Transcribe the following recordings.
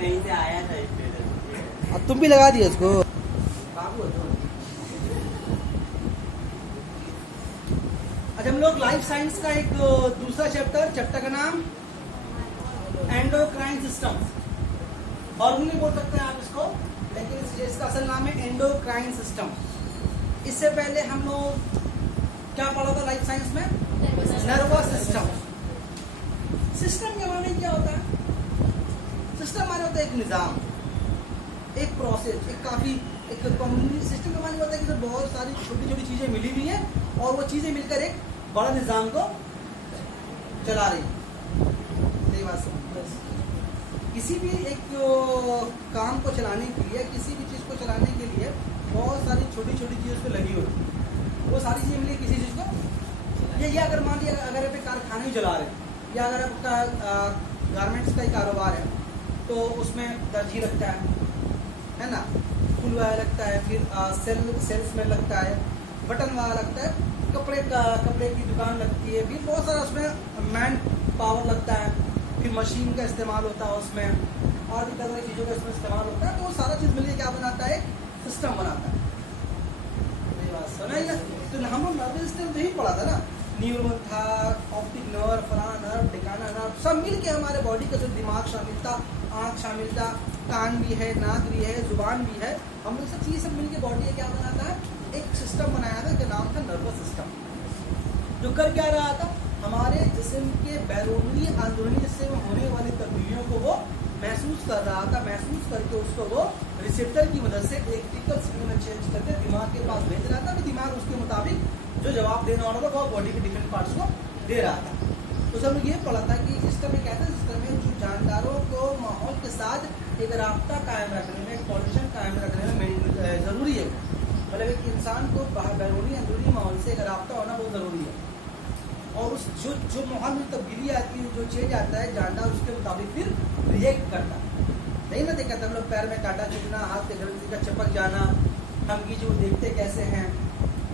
कहीं से आया था स्टेटस। अब तुम भी लगा दिया इसको बाबू। आज हम लोग लाइफ साइंस का एक दूसरा चैप्टर का नाम एंडोक्राइन सिस्टम, हॉर्मोन नहीं बोल सकते हैं आप इसको, लेकिन इसका असल नाम है एंडोक्राइन सिस्टम। इससे पहले हम लोग क्या पढ़ा था लाइफ साइंस में? Nervous system. सिस्टम के माने क्या होता है? सिस्टम माने होता है एक निजाम, एक प्रोसेस, एक कम्युनिटी। सिस्टम का माने होता है कि बहुत सारी छोटी छोटी चीजें मिली हुई हैं और वो चीजें मिलकर एक बड़ा निजाम को चला रही है। सही बात समझ। किसी भी एक काम को चलाने के लिए, किसी भी चीज को चलाने के लिए बहुत सारी छोटी छोटी चीजें उस पर लगी होती है। वो सारी चीजें मिली किसी चीज को। ये अगर मान लिया अगर आप कारखाने ही चला रहे हैं, या अगर आपका गारमेंट्स का ही कारोबार है तो उसमें दर्जी लगता है ना, फुल वाला लगता है, फिर सेल्समैन लगता है, बटन वाला लगता है, कपड़े की दुकान लगती है, फिर बहुत सारा उसमें मैन पावर लगता है, फिर मशीन का इस्तेमाल होता है उसमें, और भी तरह की चीज़ों का इसमें इस्तेमाल होता है। तो वो सारा चीज़ मिलकर क्या बनाता है? सिस्टम बनाता है। ये बात सुना ही ना? तो हम लोग नर्वस सिस्टम तो ही पढ़ा था ना, न्यूरॉन था, ऑप्टिक नर्व, फलाना नर्व, ठिकाना नर्व, सब मिल के हमारे बॉडी का जो दिमाग शामिल था, आँख शामिल था, कान भी है, नाक भी है, जुबान भी है, हम लोग सब चीज़ सब मिल के बॉडी क्या बनाता है? एक सिस्टम बनाया था, जिसका नाम था नर्वस सिस्टम, जो कर क्या रहा था? हमारे जिस्म के बैरूनी अंदरूनी हिस्से में होने वाली तब्दीलियों को वो महसूस कर रहा था। महसूस करके उसको वो रिसेप्टर की मदद से इलेक्ट्रिकल सिग्नल चेंज करके दिमाग के पास भेज रहा था। कि दिमाग उसके मुताबिक जो जवाब देना वाला था वो बॉडी के डिफरेंट पार्ट्स को दे रहा था। तो सब लोग ये पढ़ा था कि सिस्टम एक ऐसा सिस्टम है जो जानदारों को माहौल के साथ एक राब्ता कायम रखने में, एक पॉल्यूशन कायम रखने में ज़रूरी है। मतलब एक इंसान को बैरूनी अंदरूनी माहौल से एक राब्ता होना बहुत ज़रूरी है। और उस जो माहौल में तब्दीली आती है, जो चेंज आता है, जानदार उसके मुताबिक फिर रिएक्ट करता है। नहीं ना देखा था हम लोग पैर में कांटा चुभना, हाथ के गर्दन का चिपक जाना, हम की जो देखते कैसे हैं,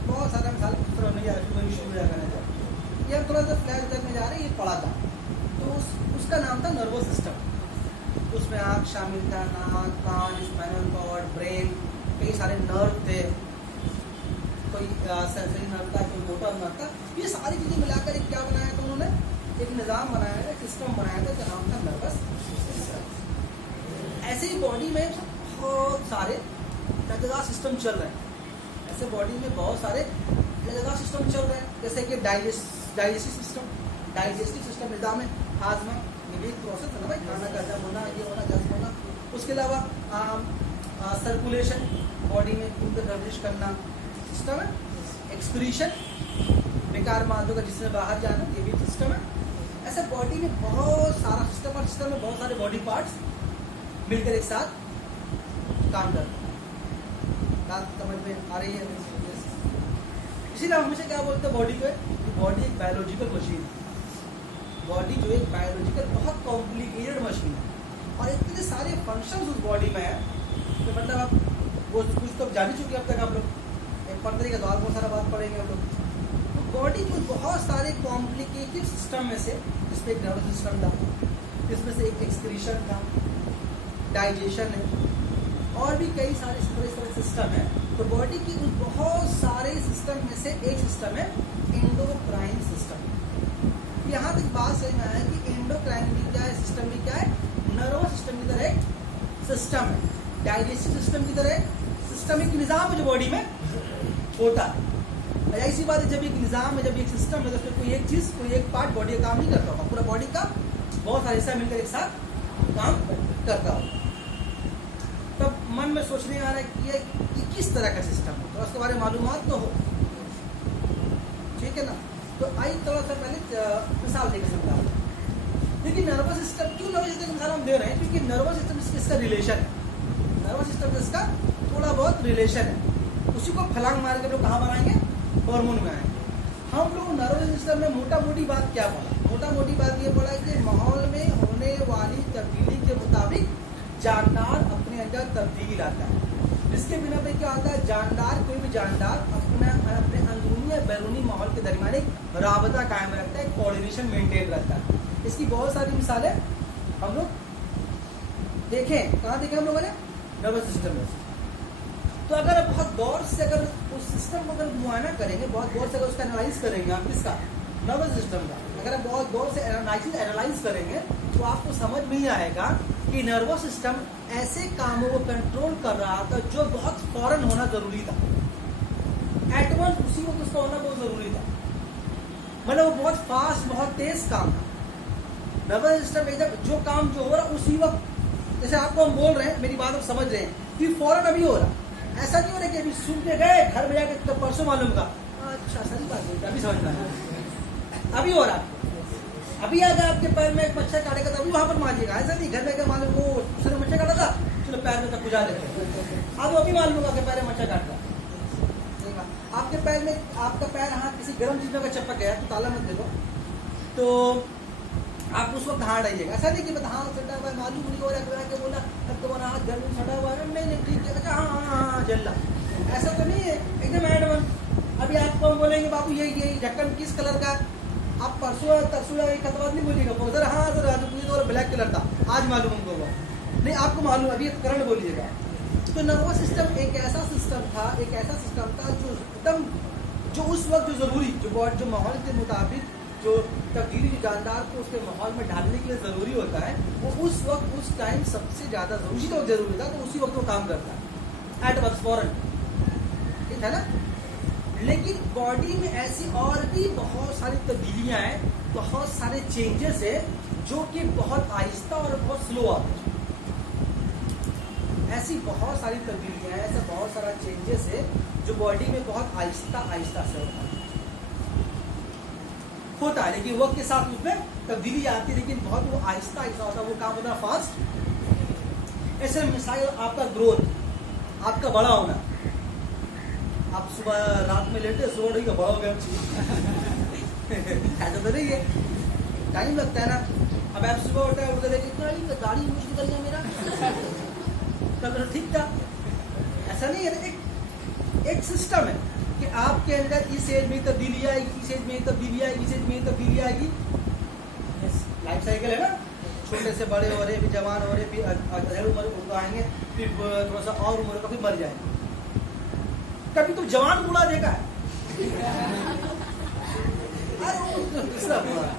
बहुत सारे मिसाल दूसरा नहीं आ रही, शुरू में जाकर ये हम थोड़ा सा फ्लैश में जा रहे हैं। ये पढ़ा था तो उसका नाम था नर्वस सिस्टम। उसमें आँख शामिल था, नाक, कान, स्पाइनल कॉर्ड, ब्रेन, कई सारे नर्व थे, कोई सेंसरी नर्व था, कोई मोटर नर्व था। ये सारी चीज़ें मिलाकर एक क्या बनाया था उन्होंने? एक निज़ाम बनाया था, सिस्टम बनाया था, जिसका नाम था नर्वस सिस्टम। ऐसे ही बॉडी में बहुत सारे लचीला सिस्टम चल रहे हैं। ऐसे बॉडी में बहुत सारे लचीला सिस्टम चल रहे हैं, जैसे कि डाइजेस्टिव सिस्टम निज़ाम है, हाजमा, ये भी एक प्रोसेस है ना भाई, खाना का हजम होना, ये होना, जज्ब होना। उसके अलावा सर्कुलेशन, बॉडी में खून का गर्दिश करना सिस्टम है। एक्सक्रीशन, बेकार मादों का जिसमें बाहर जाना, ये भी सिस्टम है। ऐसे बॉडी में बहुत सारा सिस्टम, और सिस्टम में बहुत सारे बॉडी पार्ट्स मिलकर एक साथ काम करते हैं। बात समझ में आ रही है? इसीलिए हम हमेशा क्या बोलते हैं बॉडी को? बॉडी एक बायोलॉजिकल मशीन है। बॉडी जो एक बायोलॉजिकल बहुत कॉम्प्लिकेटेड मशीन है, और इतने सारे फंक्शंस उस बॉडी में है तो मतलब आप वो कुछ तो जान ही चुके अब तक आप लोग। एक पढ़ने के बाद बहुत सारा बात पढ़ेंगे हम लोग। तो बॉडी में बहुत सारे कॉम्प्लिकेटेड सिस्टम में से, जिसमें एक नर्वस सिस्टम था, जिसमें से एक एक्सक्रीशन था, डाइजेशन है, और भी कई सारे इस तरह सिस्टम है। तो बॉडी की उन बहुत सारे सिस्टम में से एक सिस्टम है एंडोक्राइन सिस्टम। यहाँ तक बात समझ में आया कि एंडोक्राइन भी क्या है, सिस्टम भी क्या है? नर्वस सिस्टम की तरह एक सिस्टम है, डाइजेस्टिव सिस्टम की तरह सिस्टम, एक निज़ाम है जो बॉडी में होता है। ऐसी बात है, जब एक निज़ाम है, जब एक सिस्टम है, तो उसमें कोई एक चीज़, कोई एक पार्ट बॉडी का काम नहीं करता होगा, पूरा बॉडी का बहुत सारे हिस्सा मिलकर एक साथ काम करता होगा। तब मन में सोचने आ रहा है कि ये किस तरह का सिस्टम हो, तो उसके बारे में मालूमात तो हो, ठीक है ना? तो आई थोड़ा सा पहले मिसाल देकर समझा। क्योंकि नर्वस सिस्टम, क्यों नर्वस सिस्टम की मिसाल हम दे रहे हैं? क्योंकि नर्वस सिस्टम इसका रिलेशन है, नर्वस सिस्टम इसका थोड़ा बहुत रिलेशन है। उसी को फलांग मार के लोग कहाँ बनाएंगे? हार्मोन में आएंगे। हम लोग नर्वस सिस्टम में मोटा मोटी बात क्या पढ़ा? मोटा मोटी बात ये पढ़ा कि माहौल में होने वाली तब्दीली के मुताबिक जानदार अपने अंदर तब्दीली लाता है। जिसके बिना पे क्या होता है? जानदार, कोई भी जानदार अपने अंदरूनी या बैरूनी माहौल के दरमियान एक राबता कायम रखता है, एक कोऑर्डिनेशन मेंटेन रखता है। इसकी बहुत सारी मिसालें हम लोग देखें, कहाँ देखें हम लोगों ने? नर्वस सिस्टम में। तो अगर आप बहुत गौर से अगर उस सिस्टम को अगर मुआयना करेंगे, बहुत गौर से अगर उसका एनालाइज करेंगे, आप किसका? नर्वस सिस्टम का। अगर आप बहुत गौर से एनालाइज करेंगे तो आपको समझ में ही आएगा कि नर्वस सिस्टम ऐसे कामों को कंट्रोल कर रहा था जो बहुत फौरन होना जरूरी था, एट वंस उसी वक्त उसका होना बहुत जरूरी था, मतलब वो बहुत फास्ट, बहुत तेज काम था। नर्वस सिस्टम में जब जो काम जो हो रहा उसी वक्त, जैसे आपको हम बोल रहे हैं, मेरी बात आप समझ रहे हैं कि फौरन अभी हो रहा, ऐसा नहीं हो रहा कि अभी सुन के गए घर में जाके तो परसों मालूम का, अच्छा सही बात है, अभी समझ में आया, अभी हो रहा, अभी आ गया आपके पैर में एक मच्छर काटेगा तो अभी वहां पर मारिएगा, ऐसा नहीं घर में क्या मालूम वो उसने मच्छर काटा था, चलो पैर में तक गुजार लेते, अब अभी मालूम होगा कि पैर में मच्छर काट रहा, आपके पैर में, आपका पैर हाथ किसी गर्म चीज में चपक गया तो ताला मत देखो, तो आप उस वक्त हाथ आइएगा, ऐसा नहीं कि बता हाँ सटा हुआ मालूम नहीं हो रहा है, बोला अब तुम्हारा हाथ गर्म सटा हुआ है, नहीं ठीक है, अच्छा हाँ हाँ हाँ जल्ला, ऐसा तो नहीं है एकदम एडवांस। अभी आपको हम बोलेंगे बाबू यही ढक्कन किस कलर का, आप परसों तरसों एक बात नहीं बोलिएगा, सर हाँ सर आज मुझे तो ब्लैक कलर था, आज मालूम हमको हुआ नहीं, आपको मालूम अभी करंट बोलिएगा। तो नर्वस सिस्टम एक ऐसा सिस्टम था, एक ऐसा सिस्टम था जो एकदम, जो उस वक्त जो जरूरी, जो माहौल के मुताबिक जो तब्दीली जो जानदार को उसके माहौल में डालने के लिए जरूरी होता है, वो उस वक्त उस टाइम सबसे ज्यादा उसी वक्त जरूरी था, तो उसी वक्त वो काम करता है एट वंस फौरन, ठीक है ना। लेकिन बॉडी में ऐसी और भी बहुत सारी तब्दीलियां हैं, बहुत सारे चेंजेस है जो कि बहुत आहिस्ता और बहुत स्लो आते हैं, ऐसी बहुत सारी तब्दीलियां हैं, ऐसा बहुत सारा चेंजेस है जो बॉडी में बहुत आहिस्ता आहिस्ता से होता है, लेकिन वक्त के साथ उसमें तब्दीली आती है, लेकिन बहुत वो आहिस्ता आहिस्ता होता है, वो काम होता है फास्ट। ऐसे मिसाल आपका ग्रोथ, आपका बड़ा होना, आप सुबह रात में लेटे सुबह उठेगा बड़ा हो गया ऐसा तो नहीं है, टाइम लगता है ना। अब आप सुबह उठे उठकर देखिए दाढ़ी मुझ निकल गया मेरा तब ठीक था, ऐसा नहीं है। एक सिस्टम है कि आपके अंदर इस एज में तब्दीली आएगी, इस एज में तब्दीली आएगी, इस एज में तब्दीली आएगी, लाइफ साइकिल है ना, छोटे से बड़े हो रहे, फिर जवान हो रहे, फिर अधेड़ उम्र उनको आएंगे, फिर थोड़ा सा और उम्र का, फिर मर जाएंगे। कभी तो जवान बूढ़ा देखा है दूसरा बूढ़ा,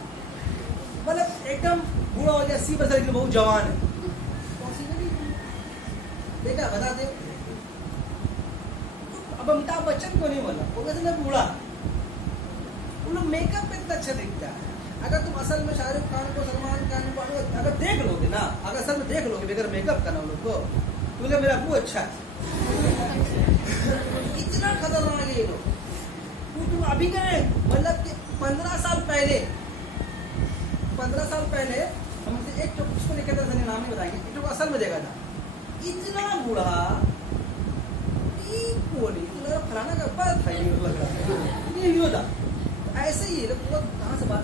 मतलब एकदम बूढ़ा हो गया 80 वर्ष, लेकिन बहुत जवान है, देखा बता दे। अब अमिताभ बच्चन को नहीं बोला, वो कहते ना बूढ़ा, वो लोग मेकअप में इतना अच्छा दिखता है। अगर तुम असल में शाहरुख खान को, सलमान खान को अगर देख लोगे ना, अगर असल में देख लोगे बगैर मेकअप का ना लोग को, तो मेरा अबू अच्छा है इतना खतरनाक है ये लोग। तुम अभी गए मतलब कि 15 साल पहले हम एक तो उसको लेकर नाम नहीं बताएंगे, एक तो असल में देखा था, इतना बूढ़ा फलाना का बात था, ये लग रहा ये होता ऐसे ही लोग कहाँ से बात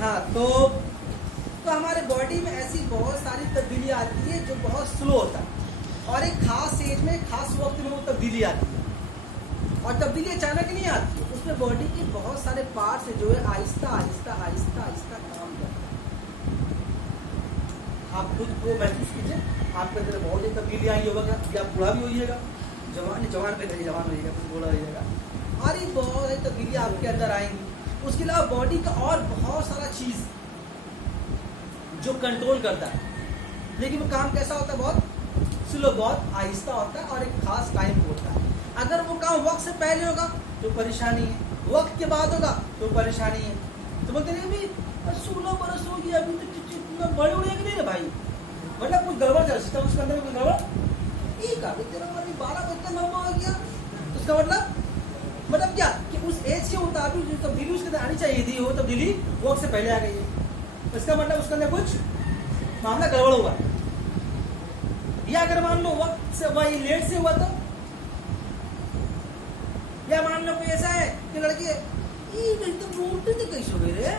हाँ। तो हमारे बॉडी में ऐसी बहुत सारी तब्दीली आती है जो बहुत स्लो होता है, और एक खास एज में खास वक्त में वो तब्दीली आती है, और तब्दीली अचानक नहीं आती है, उसमें बॉडी के बहुत सारे पार्ट्स जो है आहिस्ता आहिस्ता आहिस्ता आहिस्ता काम करते हैं। आप खुद को महसूस कीजिए, आपके अंदर बहुत ही तब्दीली आई होगा, कि आप बूढ़ा भी होइएगा, जवान पे नहीं जवान होइएगा, फिर बूढ़ा होइएगा, और ये बहुत सारी तब्दीली आपके अंदर आएंगी। उसके अलावा बॉडी का और बहुत सारा चीज जो कंट्रोल करता है, लेकिन वो काम कैसा होता है, बहुत स्लो, बहुत आहिस्ता होता है, और एक खास टाइम होता है। अगर वो काम वक्त से पहले होगा तो परेशानी है, वक्त के बाद होगा तो परेशानी है। तो बोलते नहीं अभी 16 बरस हो गया, अभी तो बड़े उड़े नहीं ना भाई, मतलब कुछ गड़बड़ चल सकता है उसके अंदर, कुछ गड़बड़ एक आगे तेरा 12 बच्चा लंबा हो गया, तो उसका मतलब क्या कि उस एज के मुताबिक जो तब्दीली उसके अंदर आनी चाहिए थी, वो तब्दीली वक्त से पहले आ गई है। इसका मतलब उसके अंदर कुछ मामला गड़बड़ हुआ, या अगर मान लो वक्त से वही लेट से हुआ तो, या मान लो कोई ऐसा है कि लड़की तो मोटे तो कैसे हो गए रे,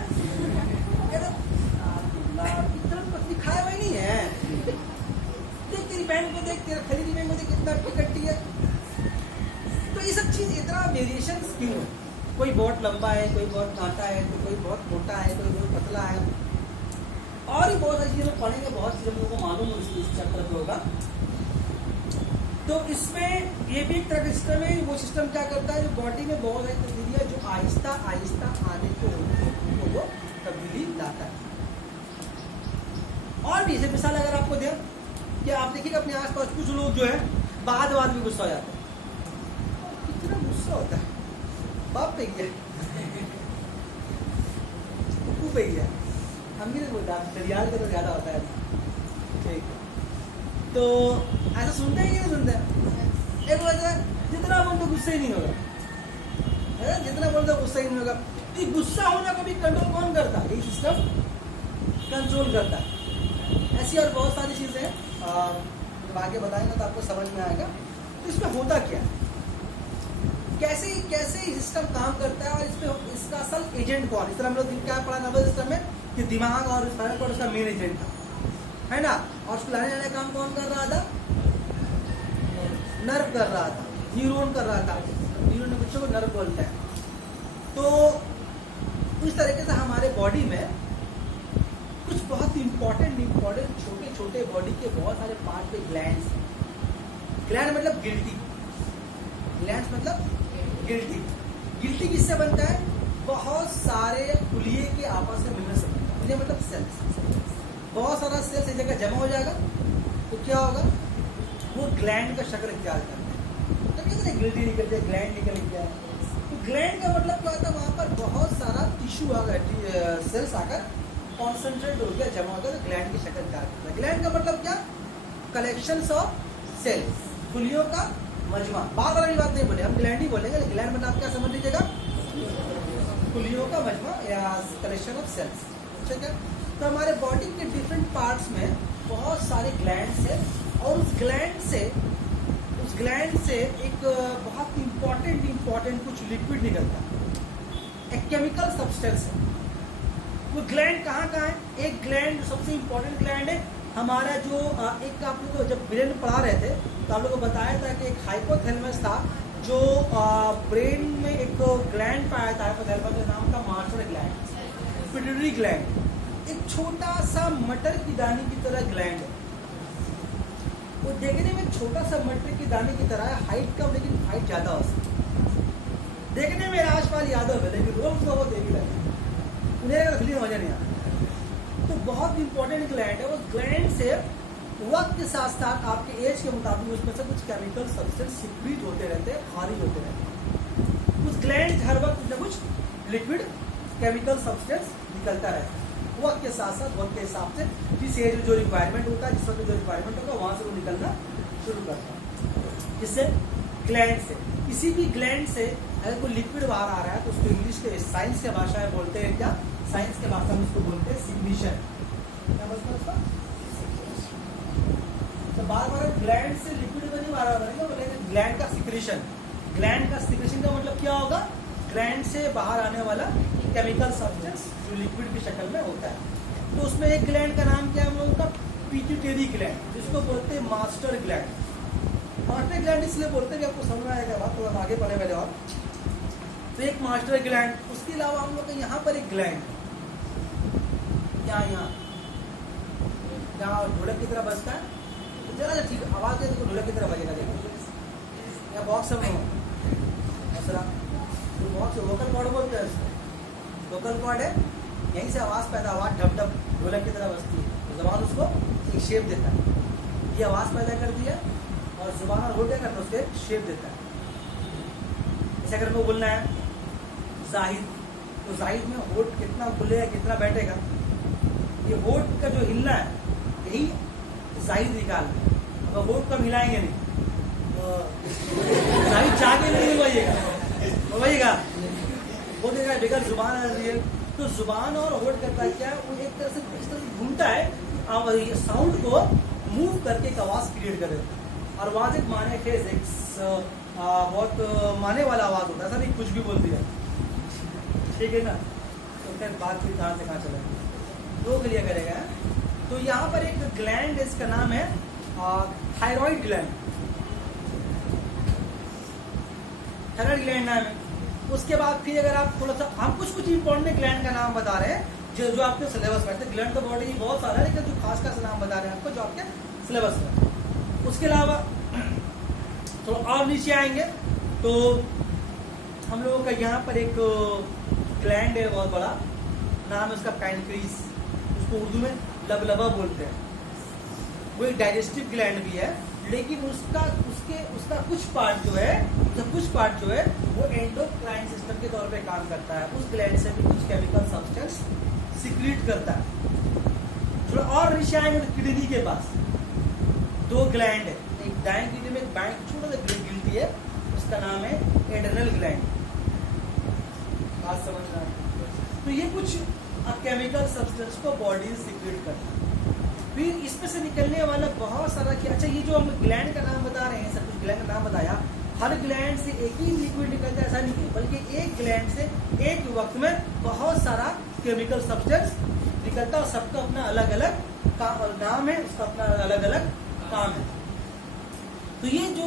इतना पतली खाया हुआ नहीं है, देख तेरी पैंट में, देख तेरा खरीदी में मुझे कितना टिकट्टी है। तो ये सब चीज इतना वेरिएशन क्यों है? कोई बहुत लंबा है, कोई बहुत कांटा है, तो कोई बहुत मोटा है, कोई बहुत पतला है, और भी बहुत सारी चीजें लोग पढ़ेंगे, बहुत चीजें लोगों को मालूम है इस चैप्टर पे होगा। तो इसमें ये भी एक तरह का सिस्टम है। वो सिस्टम क्या करता है, जो बॉडी में बहुत सारी तब्दीलियां जो आहिस्ता आहिस्ता आने को वो तब्दीली लाता है। और भी जैसे मिसाल अगर आपको दें कि आप देखिएगा अपने आसपास कुछ लोग जो है बाद में गुस्सा हो जाते हैं, कितना गुस्सा होता है, बाप पे गया कुकू पे गया, हम भी नहीं बोलता, दरियाल का तो ज्यादा होता है। ठीक, तो ऐसा सुनते हैं कि नहीं सुनते हैं? एक बोलता है जितना बोलते गुस्सा ही नहीं होगा, है जितना बोलते गुस्सा ही नहीं होगा। तो गुस्सा होना को भी कंट्रोल कौन करता है? ये सिस्टम कंट्रोल करता है। ऐसी और बहुत सारी चीजें हैं, जब आगे बताएंगे तो आपको समझ में आएगा। तो इसमें होता क्या है, कैसे कैसे सिस्टम काम करता है, और इसमें इसका असल एजेंट कौन? इस तरह हम लोग क्या पढ़ा नर्वस सिस्टम में कि दिमाग और स्पाइनल कॉर्ड उसका मेन एजेंट था, है ना, और उसको लाने जाने का काम कौन कर रहा था? नर्व कर रहा था, न्यूरॉन कर रहा था। न्यूरॉन बच्चों को नर्व बोलते हैं। तो इस तरीके से हमारे बॉडी में कुछ बहुत इंपॉर्टेंट छोटे छोटे बॉडी के बहुत सारे पार्ट पे ग्लैंड्स। ग्लैंड मतलब गिल्टी, ग्लैंड्स मतलब गिल्टी। गिल्टी किससे बनता है? बहुत सारे खुलिए के आपस में मिलने से बनता है। खुलिए मतलब सेल्स, बहुत सारा सेल्स एक जगह जमा हो जाएगा तो क्या होगा, वो ग्लैंड का शक्ल इख्तियार करते हैं। तो कहते हैं गिल्टी निकल जाए, ग्लैंड निकल गया। तो ग्लैंड का मतलब क्या होता है, वहां पर बहुत सारा टिश्यू आकर, सेल्स आकर कॉन्सेंट्रेट हो गया, जमा हो गया, तो ग्लैंड की शक्ल इख्तियार करता है। ग्लैंड का मतलब क्या? कलेक्शंस ऑफ सेल्स, खुलियों का मजमा। बार बार बात नहीं बोले, हम ग्लैंड ही बोलेंगे, लेकिन ग्लैंड मतलब आप क्या समझ लीजिएगा? खुलियों का मजमा या कलेक्शन ऑफ सेल्स। ठीक है, तो हमारे बॉडी के डिफरेंट पार्ट्स में बहुत सारे ग्लैंड्स है, और उस ग्लैंड से एक बहुत इंपॉर्टेंट कुछ लिक्विड निकलता है, एक केमिकल सब्सटेंस है। वो ग्लैंड कहाँ है? एक ग्लैंड सबसे इंपॉर्टेंट ग्लैंड है हमारा, जो एक आप लोग को जब ब्रेन पढ़ा रहे थे तो आप लोग को बताया था कि एक हाइपोथैलेमस था, जो ब्रेन में एक ग्लैंड पाया था हाइपोथैलेमस, का नाम था मास्टर ग्लैंड, पिट्यूटरी ग्लैंड। एक छोटा सा मटर की दाने की तरह ग्लैंड है। वो देखने में छोटा सा मटर की दाने की तरह है, हाइट कम, लेकिन हाइट ज्यादा हो सकती। देखने में राजपाल यादव है, लेकिन रोज तो वो देख लगे, उन्हें असली मजा नहीं आता। तो बहुत इंपॉर्टेंट ग्लैंड है। वो ग्लैंड से वक्त के साथ साथ आपके एज के मुताबिक उसमें से कुछ केमिकल सब्सटेंस सिक्रीट होते रहते हैं, खारिज होते रहते हैं। उस ग्लैंड हर वक्त कुछ कुछ लिक्विड केमिकल सब्सटेंस निकलता रहता है। वक्त के साथ साथ वक्त के हिसाब से जिस एज में जो रिक्वायरमेंट होता है, जिस वक्त जो रिक्वायरमेंट होगा वहां से वो निकलना शुरू करता है। जिससे ग्लैंड से, किसी भी ग्लैंड से अगर कोई लिक्विड बाहर आ रहा है तो उसको इंग्लिश के साइंस के भाषा में बोलते हैं क्या? साइंस के भाषा में उसको बोलते हैं सिक्रीशन। क्या बोलते हैं उसका? तो बार बार ग्लैंड से लिक्विड को नहीं बार बार बोलेंगे, ग्लैंड का सिक्रीशन। ग्लैंड का सिक्रीशन का मतलब क्या होगा? ग्लैंड से बाहर आने वाला केमिकल सब्सटेंस जो लिक्विड की शक्ल में होता है। तो उसमें एक ग्लैंड का नाम क्या है हम लोगों का? पिट्यूटरी ग्लैंड, जिसको बोलते हैं मास्टर ग्लैंड। मास्टर ग्लैंड इसलिए बोलते हैं कि आपको समझ में आएगा बात, तो हम आगे बढ़े पहले। और तो एक मास्टर ग्लैंड, उसके अलावा हम लोग यहाँ पर एक ग्लैंड, यहाँ ढोलक की तरह बजता है, तो जरा ठीक आवाज दे तो ढोलक की तरह बजेगा। देखो या बॉक्स में दूसरा तो बॉक्स वोकल कॉर्ड बोलते हैं उसको। वोकल कॉर्ड है, यहीं से आवाज पैदा, आवाज ढप ढप ढोलक की तरह बजती है, तो जबान उसको एक शेप देता है। ये आवाज पैदा कर दिया और जुबान और होठ क्या करता है? उसको एक शेप देता है। जैसे अगर मैं बोलना है जाहिद, तो जाहिद में होठ कितना खुलेगा, कितना बैठेगा, ये होठ का जो हिलना है यही जाहिद निकाल। अगर होठ कम हिलाएंगे नहीं तो जाहिद चाह के नहीं बजेगा, वो देगा बेकार जुबान आ रही है। तो जुबान और होठ करता है क्या? वो एक तरह से इस तरह से घूमता है, साउंड को मूव करके एक आवाज क्रिएट कर देता है। और आवाज एक माने के बहुत माने वाला आवाज होता है, ऐसा नहीं कुछ भी बोल दिया, ठीक है ना। तो फिर बात फिर कहाँ से कहाँ चलेगा, वो क्लियर करेगा। तो यहाँ पर एक ग्लैंड, इसका नाम है थायराइड ग्लैंड। थायराइड ग्लैंड नाम है। उसके बाद फिर अगर आप थोड़ा सा, हम कुछ इंपॉर्टेंट ग्लैंड का नाम बता रहे हैं जो आपके सिलेबस में थे। ग्लैंड तो बॉडी बहुत सारा है, लेकिन जो खास खास नाम बता रहे हैं आपको जो आपके सिलेबस में। उसके अलावा थोड़ा और नीचे आएंगे तो हम लोगों का यहाँ पर एक ग्लैंड है बहुत बड़ा, नाम है उसका पैनक्रीज, उसको उर्दू में लबलबा बोलते हैं। वो एक डाइजेस्टिव ग्लैंड भी है, लेकिन उसका कुछ पार्ट जो है वो एंडोक्राइन सिस्टम के तौर पे काम करता है। उस ग्लैंड से भी कुछ केमिकल सब्सटेंस सिक्रीट करता है। थोड़ा और नीचे आएंगे तो किडनी के पास 2 ग्लैंड है, एक दाएं किडनी में एक बाएं छोटा सा गिल्टी है, उसका नाम है एड्रेनल ग्लैंड। बात समझ रहा है? तो ये कुछ केमिकल सब्सटेंस को बॉडी सिक्रीट करता है। फिर इसमें से निकलने वाला बहुत सारा क्या, अच्छा ये जो हम ग्लैंड का नाम बता रहे हैं, सब कुछ ग्लैंड का नाम बताया, हर ग्लैंड से एक ही लिक्विड निकलता है ऐसा नहीं है, बल्कि एक ग्लैंड से एक वक्त में बहुत सारा केमिकल सब्सटेंस निकलता है और सबका अपना अलग अलग नाम है, उसका अपना अलग अलग काम है। तो ये जो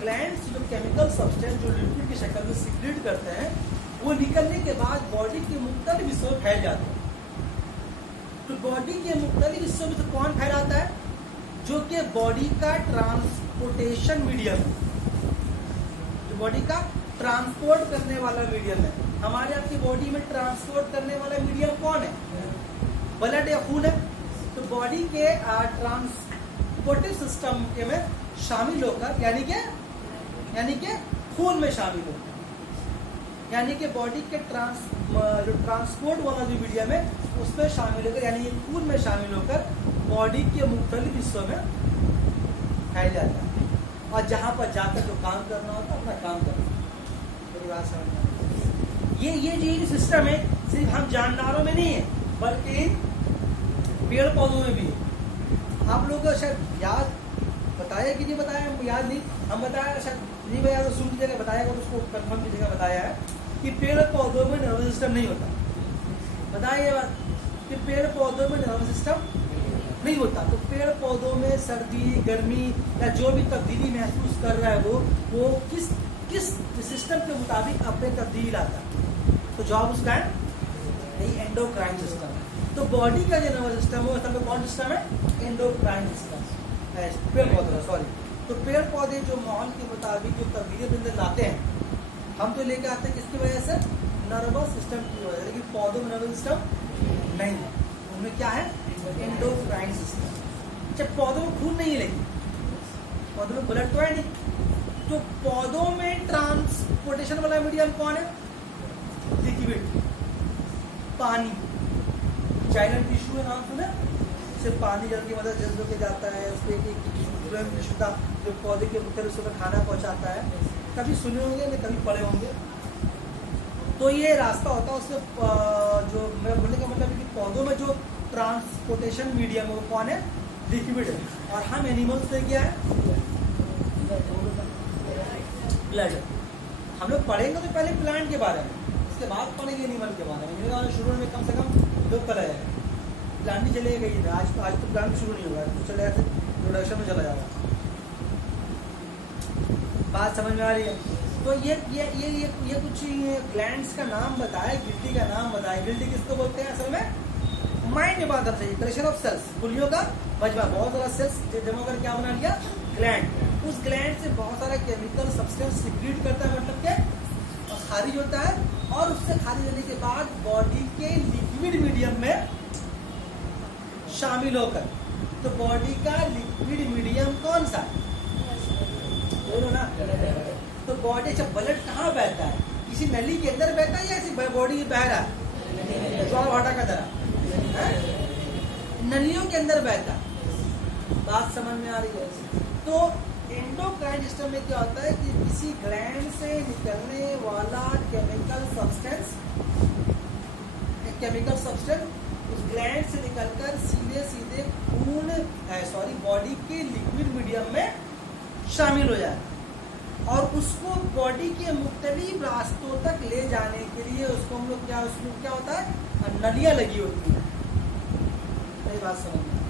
ग्लैंड्स जो केमिकल सब्सटेंस जो लिक्विड की शक्ल में सिक्रीट करते हैं, वो निकलने के बाद बॉडी के मुख्तलिफ हिस्सों में फैल जाते हैं। तो बॉडी के मुख्तलिफ हिस्सों में तो कौन फैलाता है? जो कि बॉडी का ट्रांसपोर्टेशन मीडियम है, जो बॉडी का ट्रांसपोर्ट करने वाला मीडियम है। हमारे आपकी बॉडी में ट्रांसपोर्ट करने वाला मीडियम कौन है? ब्लड या खून है। तो बॉडी के ट्रांसपोर्टिव सिस्टम के में शामिल होकर, यानी कि खून में शामिल होकर, यानी कि बॉडी के जो ट्रांसपोर्ट वाला जो मीडियम है उसमें शामिल होकर, यानी खून में शामिल होकर बॉडी के मुख्तलिफ हिस्सों में फैल जाता है। और जहाँ पर जाकर जो काम करना होता है अपना काम करना है। मेरी बात समझ, ये जो सिस्टम है सिर्फ हम जानदारों में नहीं है, बल्कि पेड़ पौधों में भी है। आप लोगों को शायद याद बताया कि नहीं बताया, हमको याद नहीं, हम बताया शायद नहीं बताया तो सुन लीजिएगा, बताएगा तो उसको कंफर्म कीजिएगा। बताया है कि पेड़ पौधों में नर्वस सिस्टम नहीं होता। बताइए ये बात कि पेड़ पौधों में नर्वस सिस्टम नहीं होता। तो पेड़ पौधों में सर्दी गर्मी या जो भी तब्दीली महसूस कर रहा है वो किस सिस्टम के मुताबिक अपने तब्दीली लाता है? तो जवाब उसका है नहीं, एंडोक्राइन सिस्टम। तो बॉडी का जो नर्वस सिस्टम है वो कौन सिस्टम है? Endocrine system. पेड़ पौधे, सॉरी। तो पेड़ पौधे जो माहौल के मुताबिक जो तब्दीली अपने अंदर लाते हैं, हम तो लेके आते हैं किसकी वजह से? नर्वस सिस्टम की वजह से। लेकिन पौधों में नर्वस सिस्टम नहीं है, उनमें क्या है? Endocrine system. जब पौधों में खून नहीं है, लेकिन पौधों में ब्लड तो है नहीं, तो पौधों में ट्रांसपोर्टेशन वाला मीडियम कौन है? लिक्विड, पानी। चाइल्ड टिश्यू है, नाम सुना? सिर्फ पानी जल की मदद जज्बों के जाता है, उसके टिश्यू जो पौधे के मुख्य रूप में खाना पहुंचाता है। कभी सुने होंगे या कभी पढ़े होंगे। तो ये रास्ता होता है उसमें, जो मेरा बोलने का मतलब है कि पौधों में जो ट्रांसपोर्टेशन मीडियम है वो कौन है? लिक्विड है। और हम एनिमल्स से क्या है? ब्लड। हम लोग पढ़ेंगे तो पहले प्लांट के बारे में, उसके बाद पढ़ेंगे एनिमल के बारे में। मेरे गाँव शुरू में कम से कम 2 कल है, प्लांट ही चलेगा ही ना। आज तो प्लांट शुरू नहीं होगा, तो चले प्रोडक्शन में चला जाएगा। बात समझ में आ रही है? तो ये कुछ ग्लैंड्स का नाम बताया, गिल्टी का नाम बताया। गिल्टी किसको बोलते हैं असल में? माइंड में बात चाहिए, कलेक्शन ऑफ सेल्स, गुलियों का मजमा, बहुत सारा सेल्स जमा कर क्या बना लिया? ग्लैंड। उस ग्लैंड से बहुत सारा केमिकल सब्सटेंस सिक्रीट करता है, मतलब के खारिज होता है, और उससे खारिज होने के बाद बॉडी के लिक्विड मीडियम में शामिल होकर। तो बॉडी का लिक्विड मीडियम कौन सा है? बोलो ना। तो बॉडी से ब्लड कहाँ बहता है? किसी नली के अंदर बहता है या ऐसी बॉडी बह रहा है? ज्वार भाटा का तरह नलियों के अंदर बहता है। बात समझ में आ रही है? तो एंडोक्राइन सिस्टम में क्या होता है कि किसी ग्लैंड से निकलने वाला केमिकल सब्सटेंस उस ग्लैंड से निकलकर सीधे खून बॉडी के लिक्विड मीडियम में शामिल हो जाए, और उसको बॉडी के मुख्तलिफ रास्तों तक ले जाने के लिए उसको हम लोग उसमें क्या होता है? नलियां लगी होती है। मेरी बात समझ में?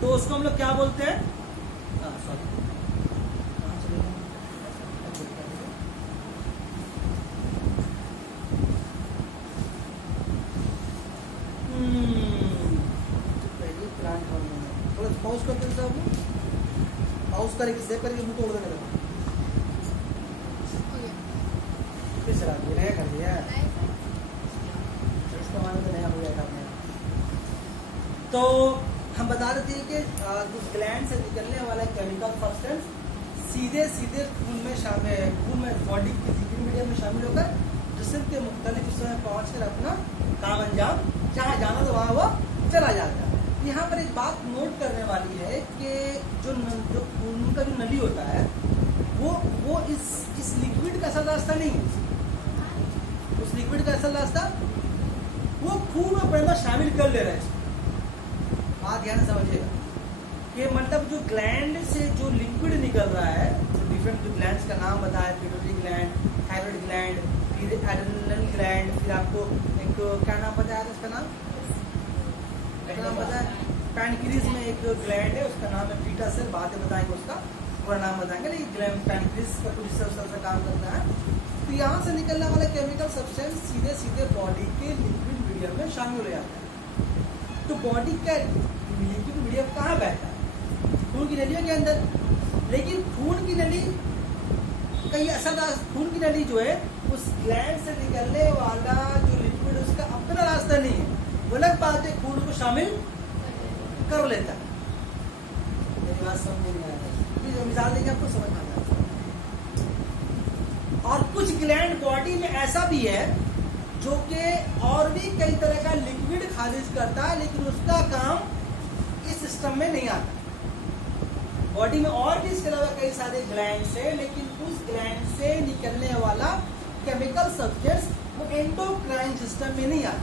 तो उसको हम लोग क्या बोलते हैं? पॉज करके सब पॉज करके सेव करके मुंह तोड़ देने लगा। फिर चला दिया, नया कर दिया इसका मानो तो नया हो जाएगा अपने। तो हम बता रहे थे कि उस ग्लैंड से निकलने वाला केमिकल सब्सटेंस सीधे सीधे खून में बॉडी के लिक्विड मीडियम में शामिल होकर जिस्म के मुख्तलिफ हिस्सों में पहुँच कर अपना काम अंजाम जहाँ जाना तो वहाँ वो चला जाता है। यहाँ पर एक बात नोट करने वाली है कि जो खून का जो नली होता है वो इस लिक्विड का असल रास्ता नहीं है। उस लिक्विड का असल रास्ता वो खून में अपने अंदर शामिल कर ले रहा है। बात ध्यान से समझिएगा कि मतलब जो ग्लैंड से जो लिक्विड निकल रहा है, जो डिफरेंट जो ग्लैंड्स का नाम बताया, पिट्यूटरी ग्लैंड, थायराइड ग्लैंड, फिर एड्रेनल ग्लैंड, फिर आपको एक क्या नाम बताया था उसका नाम बताया पैनक्रियाज में एक ग्लैंड है उसका नाम है बीटा सेल, बाद में बताएंगे उसका पूरा नाम बताएंगे। लेकिन ग्लैंड पैनक्रियाज का कुछ सबसे काम करता है। तो यहाँ से निकलने वाला केमिकल सब्सटेंस सीधे सीधे बॉडी के लिक्विड मीडियम में शामिल हो जाता है। तो बॉडी का लिक्विड मीडियम कहाँ बैठा है? खून की नलियों के अंदर। लेकिन खून की नली कई असल खून की नली जो है उस ग्लैंड से निकलने वाला जो लिक्विड उसका अपना रास्ता नहीं है, वो अलग बात है, खून को शामिल कर लेता है। मेरी बात समझ नहीं आ रही, मिसाल देंगे आपको समझ में आ जाएगा। और कुछ ग्लैंड बॉडी में ऐसा भी है जो कि और भी कई तरह का लिक्विड खारिज करता है, लेकिन उसका काम इस सिस्टम में नहीं आता। बॉडी में और भी इसके अलावा कई सारे ग्लैंड्स हैं, लेकिन उस ग्लैंड से निकलने वाला केमिकल सब्सटेंस वो एंडोक्राइन सिस्टम में नहीं आता।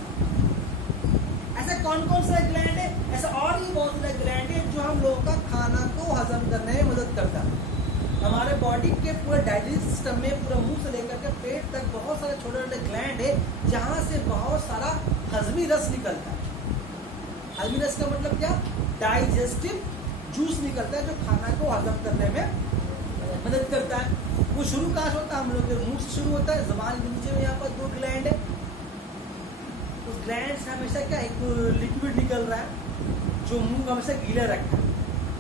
ऐसा कौन कौन सा ग्लैंड है? ऐसा और भी बहुत सारे ग्लैंड है जो हम लोगों का खाना को हजम करने में मदद करता है। हमारे बॉडी के पूरे डाइजेस्ट सिस्टम में पूरा मुंह से लेकर के पेट तक बहुत सारे छोटे छोटे ग्लैंड है जहाँ से बहुत सारा हजमी रस निकलता है। हजमी रस का मतलब क्या? डाइजेस्टिव जूस निकलता है जो खाना को हजम करने में मदद करता है। वो शुरू कहाँ से होता है? हम लोग के मुंह से शुरू होता है। ज़बान के नीचे में यहाँ पर 2 ग्लैंड है। उस ग्लैंड से हमेशा क्या एक लिक्विड निकल रहा है जो मुंह को हमेशा गीला रखता है।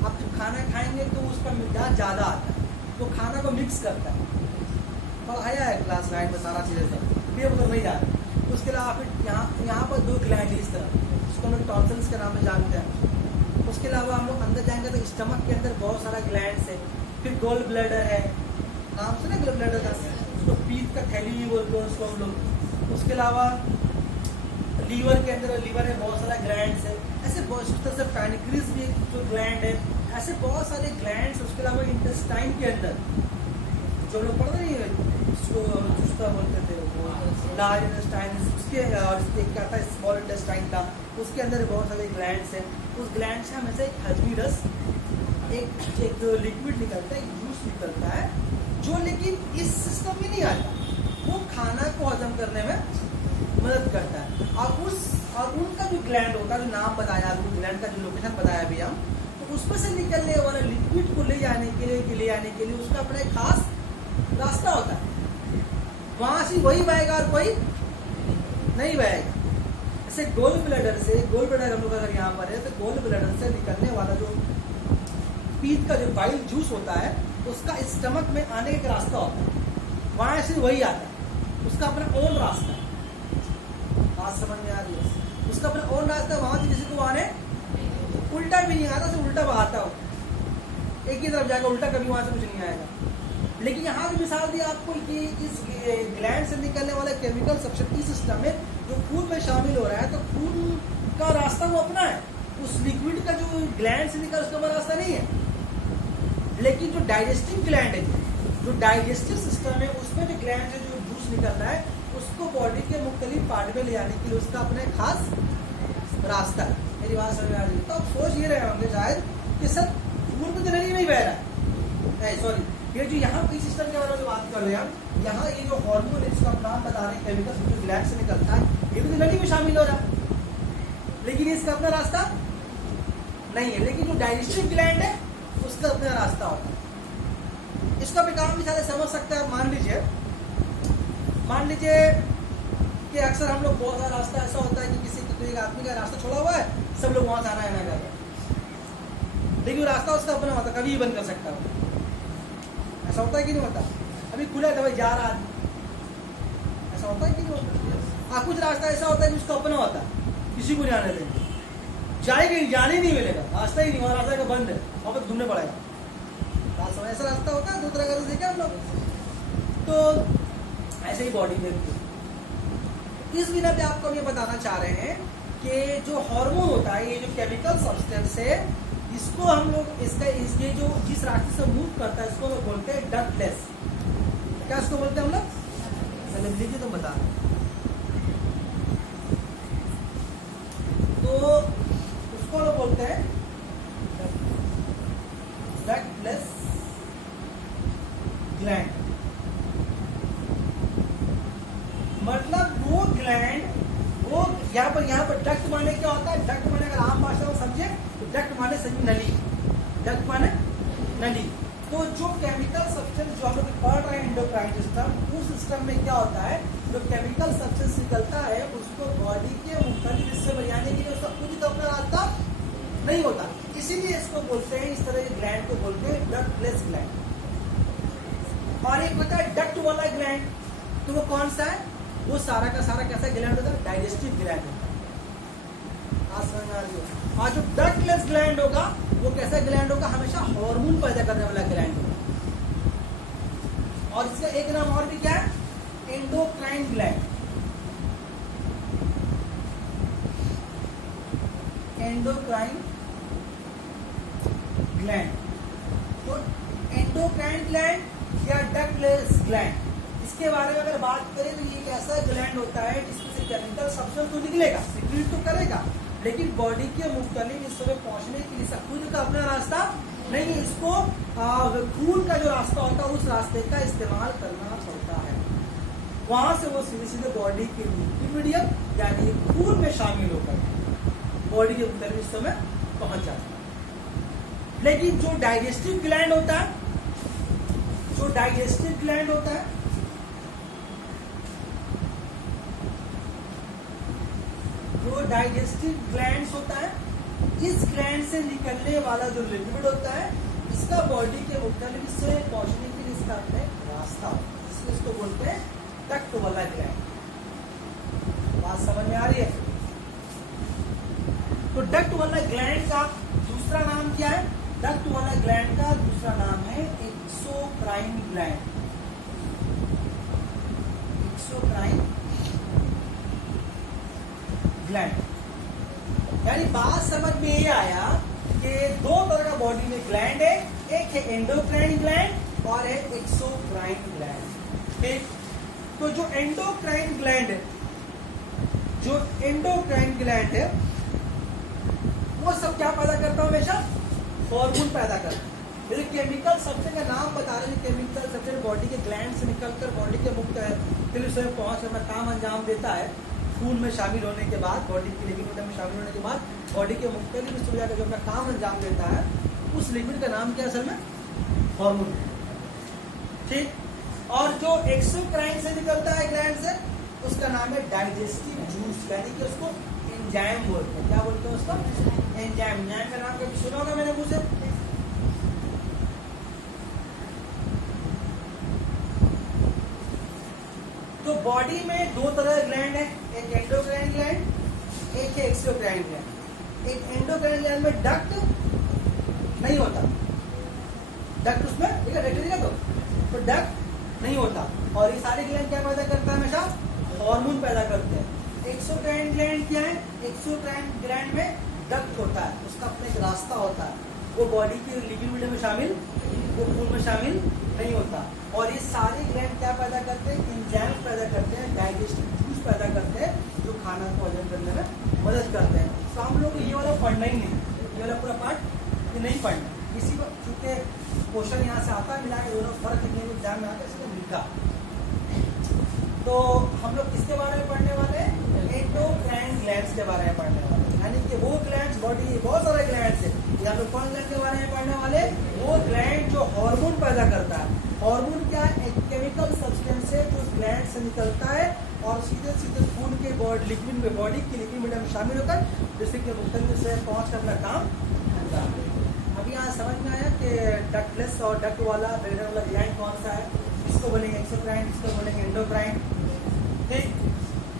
आप जब खाना खाएंगे तो उसका मिजाज ज़्यादा आता है, तो खाना को मिक्स करता है। पढ़ाया है क्लास 9 में सारा चीज़ें सब, ये मतलब नहीं आ रहा। उसके अलावा फिर यहाँ पर 2 ग्लैंड इस तरह, उसको हम लोग टॉन्सिल्स के नाम में जानते हैं। उसके अलावा हम लोग अंदर जाएंगे तो स्टमक के अंदर बहुत सारा ग्लैंड्स है। फिर गोल ब्लैडर है, नाम से ना गोल ब्लैडर का, उसको पीत का थैली भी बोलते हैं उसको हम लोग। उसके अलावा लीवर के अंदर लीवर है, बहुत सारा ग्लैंड्स है। ऐसे बहुत तरह से पैनक्रियाज भी जो ग्लैंड है, ऐसे बहुत सारे ग्लैंड्स। उसके अलावा इंटेस्टाइन के अंदर जो लोग पढ़ रहे हैं उसको चुस्ता बोलते थे, लार्ज इंटेस्टाइन, उसके क्या था स्मॉल इंटेस्टाइन था, उसके अंदर बहुत सारे ग्लैंड्स हैं। उस ग्लैंड से हमेशा एक हजमी रस, एक लिक्विड निकलता है, एक जूस निकलता है जो लेकिन इस सिस्टम में नहीं आता। वो खाना को हजम करने में मदद करता है। और उनका जो ग्लैंड होता है, जो नाम बताया, वो ग्लैंड का जो लोकेशन बताया अभी हम, तो उसमें से निकलने वाला लिक्विड को ले जाने के लिए उसका अपना एक खास रास्ता होता है। वहां से वही बहेगा और कोई नहीं बहेगा। जैसे गोल ब्लैडर हम लोग अगर यहाँ पर है तो गोल ब्लैडर से निकलने वाला जो पीत का जो बाइल जूस होता है उसका स्टमक में आने का एक रास्ता होता है, वहां से वही आता है। उसका अपना ओन रास्ता है। बात समझ में आ रही है? उसका अपना ओन रास्ता है, वहां से किसी को आने उल्टा भी नहीं आता, सिर्फ उल्टा बहाता हो, एक ही तरफ जाएगा उल्टा, कभी वहां से कुछ नहीं आएगा। लेकिन यहाँ की मिसाल दी आपको कि इस ग्लैंड से निकलने वाला केमिकल सब्सटेंस सिस्टम में जो खून में शामिल हो रहा है, तो खून का रास्ता वो अपना है। उस लिक्विड का जो ग्लैंड से निकल उसका अपना रास्ता नहीं है। लेकिन जो डाइजेस्टिव ग्लैंड है, जो डाइजेस्टिव सिस्टम है, उसमें जो ग्लैंड से जो जूस निकल रहा है उसको बॉडी के मुख्तलिफ पार्ट में ले जाने के लिए उसका अपना खास रास्ता है। मेरी बात समझ में आ रही है? तो आप सोच ये रहे होंगे शायद कि सर खून तो नली में ही बह रहा है, सॉरी, ये जो यहाँ इस सिस्टम के बारे में बात कर रहे हैं हम, यहाँ ये जो हार्मोन है जिसका नाम बता रहे हैं केमिकल जो ग्लैंड से निकलता है, ये भी नली में शामिल हो रहा है, लेकिन इसका अपना रास्ता नहीं है। लेकिन जो डाइजेस्टिव ग्लैंड है उसका अपना रास्ता होता है। इसका भी काम भी सारे समझ सकते हैं। मान लीजिए कि अक्सर हम लोग बहुत सारा रास्ता ऐसा होता है कि किसी एक आदमी का रास्ता छोड़ा हुआ है, सब लोग वहां से आना है ना कर रहे हैं। लेकिन रास्ता उसका अपना होता, कभी भी बंद कर सकता है। ऐसा होता है कि नहीं होता? अभी खुला था भाई, जा रहा है, ऐसा होता है कि नहीं होता? कुछ रास्ता ऐसा होता है कि उसका अपना होता है, किसी को नहीं आने देंगे, जाएगा जाने ही नहीं मिलेगा, रास्ता ही नहीं, वहाँ रास्ता का बंद है, वापस घूमने पड़ेगा। ऐसा रास्ता होता है, दूसरा का देखे हम लोग। तो ऐसे ही बॉडी में इस बिना पे आपको हम ये बताना चाह रहे हैं कि जो हार्मोन होता है, ये जो केमिकल सब्सटेंस है, इसको हम लोग इसके जो जिस रास्ते से मूव करता है, इसको लोग बोलते हैं डक्टलेस। क्या इसको बोलते हैं हम लोग? चलो लीजिए तो बता। तो उसको लोग बोलते हैं डक्टलेस ग्लैंड। मतलब वो ग्लैंड, वो यहाँ पर डक्ट माने क्या होता है? डक्ट माने अगर आम भाषा में समझे तो डक्ट माने सही नली, डक्ट माने नली। तो जो केमिकल सब्सटेंस जो हम लोग पढ़ रहे हैं एंडोक्राइन सिस्टम, उस सिस्टम में क्या होता है, जो केमिकल सब्सटेंस निकलता है उसको बॉडी के मुख्तलिफ हिस्से में जाने के लिए उसका खुद का अपना रास्ता नहीं होता, इसीलिए इसको बोलते हैं, इस तरह के ग्लैंड को बोलते हैं डक्टलेस ग्लैंड। और एक होता है डक्ट वाला ग्लैंड, तो वो कौन सा है? वो सारा का सारा कैसा ग्लैंड होता है? डाइजेस्टिव ग्लैंड होता है। आज समझ आ रही है? और जो डक्टलेस ग्लैंड होगा वो कैसा ग्लैंड होगा? हमेशा हार्मोन पैदा करने वाला ग्लैंड होगा। और इसका एक नाम और भी क्या है? Endocrine gland. Endocrine gland. तो एंडोक्राइन ग्लैंड या डक्टलेस ग्लैंड, इसके बारे में अगर बात करें तो ये एक ऐसा ग्लैंड होता है जिसमें से केमिकल सब्सटेंस तो निकलेगा, सिक्रीट तो करेगा, लेकिन बॉडी के मुख्तलिफ हिस्सों में पहुंचने के लिए खुद का अपना रास्ता नहीं है। इसको खून का जो रास्ता होता है उस रास्ते का इस्तेमाल करना पड़ता है। वहां से वो सीधे सीधे बॉडी के मीडियम यानी खून में शामिल होकर बॉडी के मुख्तलिफ हिस्सों में पहुंच जाता है। लेकिन जो डाइजेस्टिव ग्लैंड होता है, जो डाइजेस्टिव ग्लैंड होता है, जो डाइजेस्टिव ग्लैंड्स होता है, इस ग्लैंड से निकलने वाला जो लिक्विड होता है, इसका बॉडी के मुख्तलिफ हिस्सों में पहुंचने के लिए इसका अपना रास्ता होता है, इसलिए इसको बोलते हैं डक्ट वाला ग्लैंड। बात समझ में आ रही है? तो डक्ट वाला ग्लैंड का दूसरा नाम क्या है? डक्ट वाला ग्लैंड का दूसरा नाम है एक्सोक्राइन ग्लैंड। Exocrine gland. यानी बात समझ में ये आया कि दो तरह का बॉडी में ग्लैंड है, एक है एंडोक्राइन ग्लैंड और है एक्सोक्राइन ग्लैंड। ठीक, तो जो एंडोक्राइन ग्लैंड है, जो एंडोक्राइन ग्लैंड है वो सब क्या पैदा करता है? हमेशा हार्मोन पैदा करता है। यदि केमिकल सब्सटेंस का नाम बता रहे हैं, केमिकल सब्सटेंस बॉडी के ग्लैंड से निकलकर बॉडी के मुख्तलिफ हिस्सों में पहुंच अपना काम अंजाम देता है। खून में शामिल होने के बाद, बॉडी के लिक्विड में शामिल होने के बाद बॉडी के मुख्तलिफ हिस्सों में जाकर जो अपना काम अंजाम देता है, उस लिक्विड का नाम क्या है असल में? हार्मोन। ठीक, और जो एक्सोक्राइन से निकलता है ग्लैंड से, उसका नाम है डाइजेस्टिव जूस, यानी कि उसको एंजाइम बोलते हैं। क्या बोलते हैं उसको? एंजाइम। एंजाइम का नाम कभी सुना होगा मैंने मुझसे? तो बॉडी में दो तरह ग्लैंड है, एक एंडोक्राइन ग्लैंड, एक है एक्सोक्राइन ग्लैंड। एक एंडोक्राइन ग्लैंड में डक्ट नहीं होता, डक्ट उसमें ठीक है, डक्ट तो डक्ट नहीं होता। और ये सारे ग्लैंड क्या पैदा करता है? हमेशा हार्मोन पैदा करते हैं। एक्सोक्राइन ग्लैंड क्या है? एक्सोक्राइन ग्लैंड में डक्ट होता है, उसका अपना एक रास्ता होता है, वो बॉडी के लिक्विड में शामिल, वो खून में शामिल नहीं होता। और ये सारे ग्लैंड क्या पैदा करते हैं? एंजाइम पैदा करते हैं, डाइजेस्टिव जूस पैदा करते हैं, जो खाना को हजम करने में मदद करते हैं। तो हम लोग ये वाला पढ़ना ही नहीं, ये वाला पूरा पार्ट ये नहीं पढ़ना। इसी को चूंकि क्वेश्चन यहाँ से आता है, मिला के दोनों फर्क कितने को एग्जाम में आता है, इसको लिखा। तो हम लोग किसके बारे में पढ़ने वाले हैं? एंडोक्राइन ग्लैंड्स के बारे में पढ़ने वाले हैं, यानी कि वो ग्लैंड्स, बॉडी बहुत सारे ग्लैंड्स है, यहाँ पे कौन ग्लैंड के बारे में पढ़ने वाले? वो ग्लैंड जो हार्मोन पैदा करता है। हार्मोन क्या है? एक केमिकल सब्सटेंस है जो ग्लैंड से निकलता है और सीधे सीधे खून के लिक्विड में, बॉडी के लिक्विड मीडियम में शामिल होकर जिससे कि मुख्तलिफ से पहुंच कर अपना काम अंजाम देता है। अब अभी यहाँ समझ में आया कि डक्टलेस और डक्ट वाला ब्रेडर वाला ग्लैंड कौन सा है? इसको बोलेंगे एक्सोक्राइन, इसको बोलेंगे एंडोक्राइन। ठीक,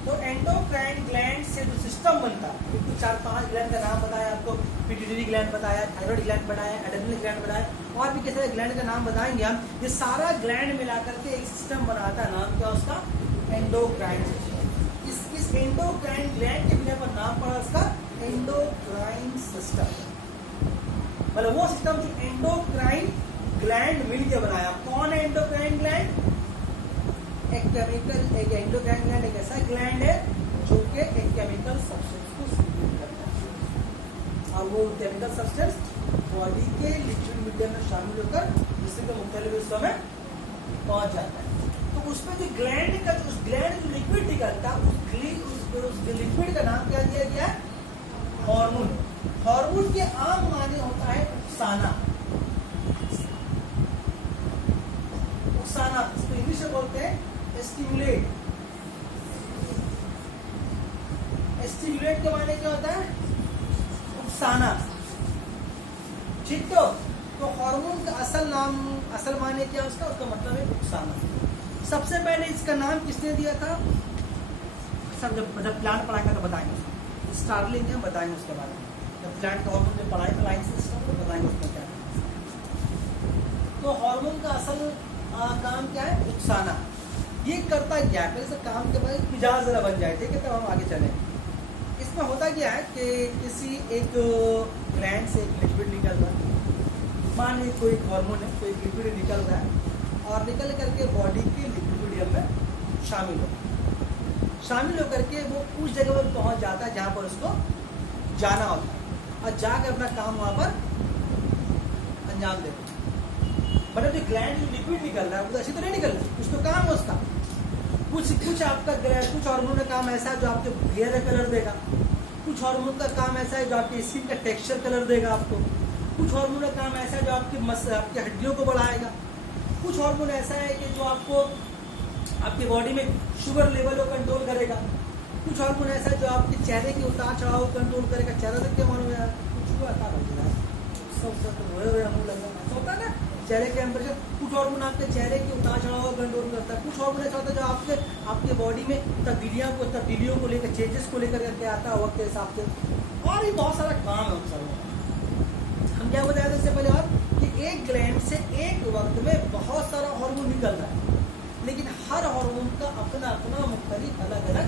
तो एंडोक्राइन ग्लैंड से जो सिस्टम बनता है, एक तो 4-5 ग्लैंड का नाम बताया आपको, पिट्यूटरी ग्लैंड बताया, थायराइड ग्लैंड बताया, एड्रेनल ग्लैंड बताया, और भी किसी ग्लैंड का नाम बताएंगे हम। ये सारा ग्लैंड मिलाकर के एक सिस्टम बनाता है, नाम क्या उसका? Endocrine system. इस एंडोक्राइन ग्लैंड के बिना पर नाम पड़ा उसका एंडोक्राइन सिस्टम, मतलब वो सिस्टम जो एंडोक्राइन ग्लैंड मिलकर बनाया। कौन है एंडोक्राइन ग्लैंड? एक केमिकल, एक एंडोक्राइन ग्लैंड एक ऐसा ग्लैंड है जो कि एक केमिकल सब्सटेंस को सीक्रेट करता है, और वो केमिकल सब्सटेंस बॉडी के लिक्विड मीडियम में शामिल होकर जिससे कि मुख्तलिफ हिस्सों में पहुंच जाता है। तो उसमें जो ग्लैंड का उस ग्लैंड जो लिक्विड निकलता है, उस लिक्विड का नाम क्या दिया गया है? हार्मोन। हार्मोन के आम माने होता है उकसाना। उकसाना इसको इंग्लिश में बोलते हैं स्टिमुलेट। स्टिमुलेट के माने क्या होता है? उकसाना। ठीक, तो हार्मोन का असल माने क्या उसका? उसका मतलब है उकसाना। सबसे पहले इसका नाम किसने दिया था? सब जब प्लांट पढ़ाएंगे तो बताएंगे, स्टार्लिंग है, बताएंगे उसके बारे में। जब प्लांट का हार्मोन में पढ़ाई लाइन सिस्टम को बताएंगे उसमें क्या है। तो हार्मोन का असल काम क्या है? उकसाना। ये करता क्या है? पहले से काम के बाद मिजाज जरा बन जाए, ठीक है, तब हम आगे चलें। इसमें होता क्या है कि किसी एक ग्लैंड से एक लिक्विड निकल रहा है, मान लीजिए कोई हार्मोन है, कोई लिक्विड निकल रहा है, और निकल करके बॉडी के लिक्विड मीडियम में शामिल होकर के वो उस जगह पर पहुंच जाता है जहाँ पर उसको जाना होता है, और जाकर अपना काम वहाँ पर अंजाम देता है। मतलब जो ग्लैंड जो लिक्विड निकल रहा है वो तो ऐसे तो नहीं निकल रहा, कुछ तो काम है उसका। कुछ आपका कुछ हार्मोन का काम ऐसा है जो आपके हेयर का कलर देगा, कुछ हार्मोन का काम ऐसा है जो आपकी स्किन का टेक्सचर कलर देगा आपको, कुछ हार्मोन का काम ऐसा है जो आपकी हड्डियों को बढ़ाएगा, कुछ हार्मोन ऐसा है कि जो आपको आपकी बॉडी में शुगर लेवल को कंट्रोल करेगा, कुछ हार्मोन ऐसा है जो आपके चेहरे के उतार चढ़ाव को कंट्रोल करेगा। चेहरा देख के मालूम यार कुछ हुआ था होता है ना चेहरे के टेम्परेचर। कुछ हार्मोन आपके चेहरे के उतार चढ़ाव को कंट्रोल करता है, कुछ हार्मोन ऐसा होता है जो आपके बॉडी में तब्दीलियों को लेकर, चेंजेस को लेकर करके आता है वक्त के हिसाब से, और भी बहुत सारा काम है उन सब। हम क्या बताया था इससे पहले और कि एक ग्लैंड से एक वक्त में बहुत सारा हार्मोन निकल रहा है, लेकिन हर हार्मोन का अपना अपना मुख्तलिफ अलग अलग